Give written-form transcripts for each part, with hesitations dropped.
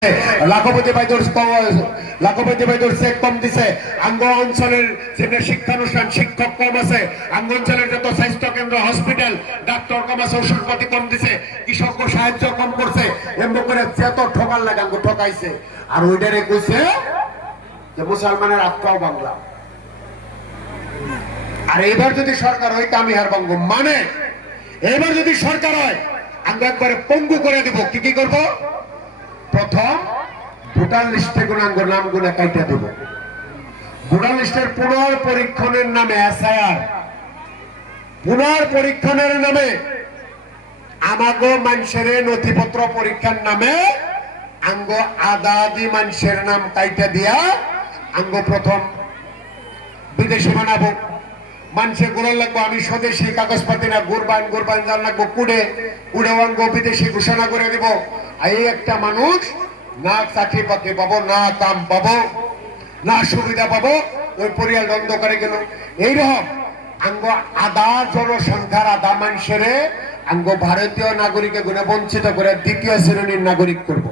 Lakhpati বাইদুর check কম দিছে। আঙ্গ অঞ্চলের যে শিক্ষানুষ্ঠান শিক্ষক কম আছে, আঙ্গ অঞ্চলের যত স্বাস্থ্য কেন্দ্র হসপিটাল ডাক্তার কম আছে, ওষুধপাতি কম দিছে, কৃষক সাহায্য কম করছে, এমন করে যত ঠকার লাগে আঙ্গ ঠকাইছে। আর ওইটারে কইছে যে মুসলমানের আত্মাও বাংলা। আর এবার যদি সরকার হয় আমি হার বাঙ্গ মানে এবার যদি সরকার হয় আমরা একবারে পঙ্গু করে দেব। কি করব? প্রথম ভোটার লিস্টে গুণাঙ্গ নামগুলো কাইটা দেব। ভোটার লিস্টের পুনর্পরীক্ষণের নামে এসআইআর পুনর্পরীক্ষণের নামে আমাগো মানুষের নথিপত্র পরীক্ষার নামে আঙ্গ আদাদি মানুষের নাম কাইটা দিয়া আঙ্গ প্রথম বিদেশি বানাবো। মানুষে গুড়ার লাগবো আমি স্বদেশী কাগজপাতি না, গুরবান জান লাগবো কুড়ে অঙ্গ বিদেশি ঘোষণা করে দিব। এই একটা মানুষ না চাকরি বাকরি পাবো, না কাম পাবো, না সুবিধা পাবো, ওই পরিয়াল দ্বন্দ্ব করে গেল। এইরকম আঙ্গ আদা জনসংখ্যার আদা মানুষের আঙ্গ ভারতীয় নাগরিকের গুণে বঞ্চিত করে দ্বিতীয় শ্রেণীর নাগরিক করব।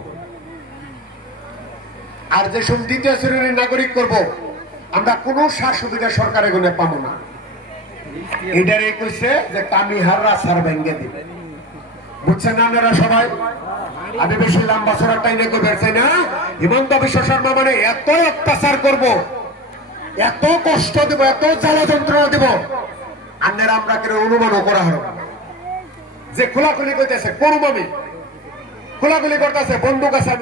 আর যেসব দ্বিতীয় শ্রেণীর নাগরিক করব আমরা কোনো সুবিধা সরকারের গুণে পাবো না। এটারে কইছে যে কামিহাররা সার ভেঙ্গে দিবে। বুঝছেন না আপনারা সবাই? আমি বেশি লম্বা সরার টাইমে করবেন না। হিমন্ত বিশ্ব শর্মা মানে এত অত্যাচার করব, এত কষ্ট দেব, এত জ্বালা যন্ত্রণা দেব, আপনারা আমরা কেন অনুমানও করা হবে যে খোলাখুলি করতেছে, করুম আমি খোলাখুলি করতেছে, বন্দুক আছে।